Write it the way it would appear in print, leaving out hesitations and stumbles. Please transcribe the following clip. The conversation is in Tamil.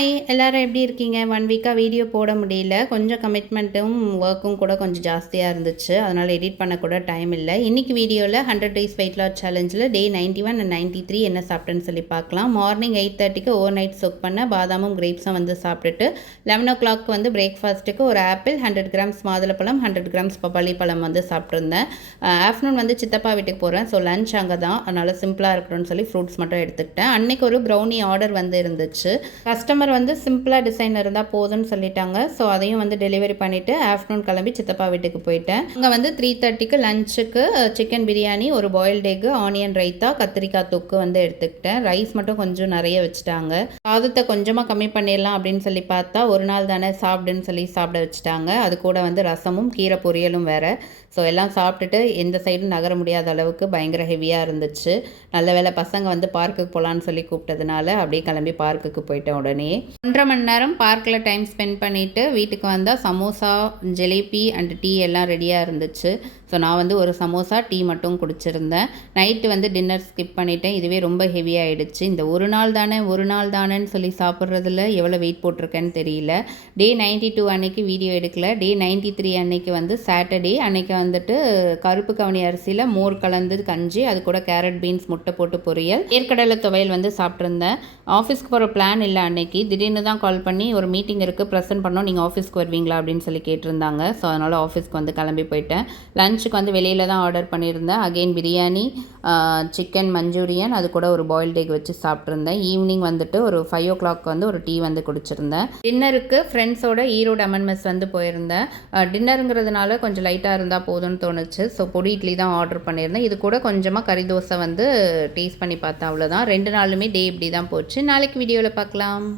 ஹாய் எல்லோரும் எப்படி இருக்கீங்க? 1 வீக்காக வீடியோ போட முடியல. கொஞ்சம் கமிட்மெண்ட்டும் ஒர்க்கும் கூட கொஞ்சம் ஜாஸ்தியாக இருந்துச்சு. அதனால் எடிட் பண்ண கூட டைம் இல்லை. இன்றைக்கி வீடியோவில் 100 days weight loss சேலஞ்சில் day 91 and 93 என்ன சாப்பிட்டேன்னு சொல்லி பார்க்கலாம். மார்னிங் 8:30க்கு ஓவர் நைட் சொக் பண்ண பாதாமும் கிரேப்ஸும் வந்து சாப்பிட்டுட்டு 11 o'clock வந்து பிரேக்ஃபாஸ்ட்டுக்கு ஒரு ஆப்பிள், 100 grams மாதுளப்பழம், 100 grams பப்பாளி பழம் வந்து சாப்பிட்ருந்தேன். ஆஃப்டர்நூன் வந்து சித்தப்பா வீட்டுக்கு போகிறேன். ஸோ லஞ்ச் அங்கே தான். அதனால் சிம்பிளாக இருக்கணும்னு சொல்லி ஃப்ரூட்ஸ் மட்டும் எடுத்துக்கிட்டேன். அன்றைக்கி ஒரு ப்ரௌனி ஆர்டர் வந்து இருந்துச்சு. கஸ்டமர் வந்து சிம்பிளாக டிசைன் இருந்தால் போதும்னு சொல்லிட்டாங்க. ஸோ அதையும் வந்து டெலிவரி பண்ணிவிட்டு ஆஃப்டர்நூன் கிளம்பி சித்தப்பா வீட்டுக்கு போயிட்டேன். அங்கே வந்து 3:30க்கு லஞ்சுக்கு சிக்கன் பிரியாணி, ஒரு பாயில்டு எக்கு, ஆனியன் ரைத்தா, கத்திரிக்காய் தொக்கு வந்து எடுத்துக்கிட்டேன். ரைஸ் மட்டும் கொஞ்சம் நிறைய வச்சுட்டாங்க. சாதத்தை கொஞ்சமாக கம்மி பண்ணிடலாம் அப்படின்னு சொல்லி பார்த்தா, ஒரு நாள் தானே சாப்பிடுன்னு சொல்லி சாப்பிட வச்சுட்டாங்க. அது கூட வந்து ரசமும் கீரை பொரியலும் வேறு. ஸோ எல்லாம் சாப்பிட்டுட்டு எந்த சைடும் நகர முடியாத அளவுக்கு பயங்கர ஹெவியாக இருந்துச்சு. நல்ல வேளை பசங்க வந்து பார்க்குக்கு போகலான்னு சொல்லி கூப்பிட்டதுனால அப்படியே கிளம்பி பார்க்குக்கு போயிட்டேன். உடனே 1.5 மணி நேரம் பார்க்கில் டைம் ஸ்பெண்ட் பண்ணிவிட்டு வீட்டுக்கு வந்தால் சமோசா, ஜிலேபி அண்ட் டீ எல்லாம் ரெடியாக இருந்துச்சு. ஸோ நான் வந்து ஒரு சமோசா, டீ மட்டும் குடிச்சிருந்தேன். நைட்டு வந்து டின்னர் ஸ்கிப் பண்ணிவிட்டேன். இதுவே ரொம்ப ஹெவியாகிடுச்சு. இந்த ஒரு நாள் தானேன்னு சொல்லி சாப்பிட்றதுல எவ்வளோ வெயிட் போட்டிருக்கேன்னு தெரியல. டே 92 அன்னைக்கு வீடியோ எடுக்கல. டே 93 அன்னைக்கு வந்து சாட்டர்டே அன்னைக்கு வந்துட்டு கருப்பு கவனி அரிசியில் மோர் கலந்து கஞ்சி, அது கூட கேரட், பீன்ஸ், முட்டை போட்டு பொரியல், ஏற்கடலை துவையல் வந்து சாப்பிட்ருந்தேன். ஆஃபீஸ்க்கு போகிற பிளான் இல்லை அன்னைக்கு. திடீர்னு தான் கால் பண்ணி ஒரு மீட்டிங் இருக்குது, ப்ரெசென்ட் பண்ணோம், நீங்கள் ஆஃபீஸ்க்கு வருவீங்களா அப்படின்னு சொல்லி கேட்டிருந்தாங்க. ஸோ அதனால் ஆஃபீஸ்க்கு வந்து கிளம்பி போயிட்டேன். லஞ்சுக்கு வந்து வெளியில் தான் ஆர்டர் பண்ணியிருந்தேன். அகெயின் பிரியாணி, சிக்கன் மஞ்சூரியன், அது கூட ஒரு பாயில்டு எக் வச்சு சாப்பிட்ருந்தேன். ஈவினிங் வந்துட்டு ஒரு 5 o'clock வந்து ஒரு டீ வந்து குடிச்சிருந்தேன். டின்னருக்கு ஃப்ரெண்ட்ஸோட ஈரோடு அமன்மெஸ் வந்து போயிருந்தேன். டின்னருங்கிறதுனால கொஞ்சம் லைட்டாக இருந்தால் போதும்னு தோணுச்சு. ஸோ பொடி இட்லி தான் ஆர்டர் பண்ணியிருந்தேன். இது கூட கொஞ்சமாக கறி தோசை வந்து டேஸ்ட் பண்ணி பார்த்தேன். அவ்வளோதான். 2 நாளுமே டே இப்படி தான் போச்சு. நாளைக்கு வீடியோவில் பார்க்கலாம்.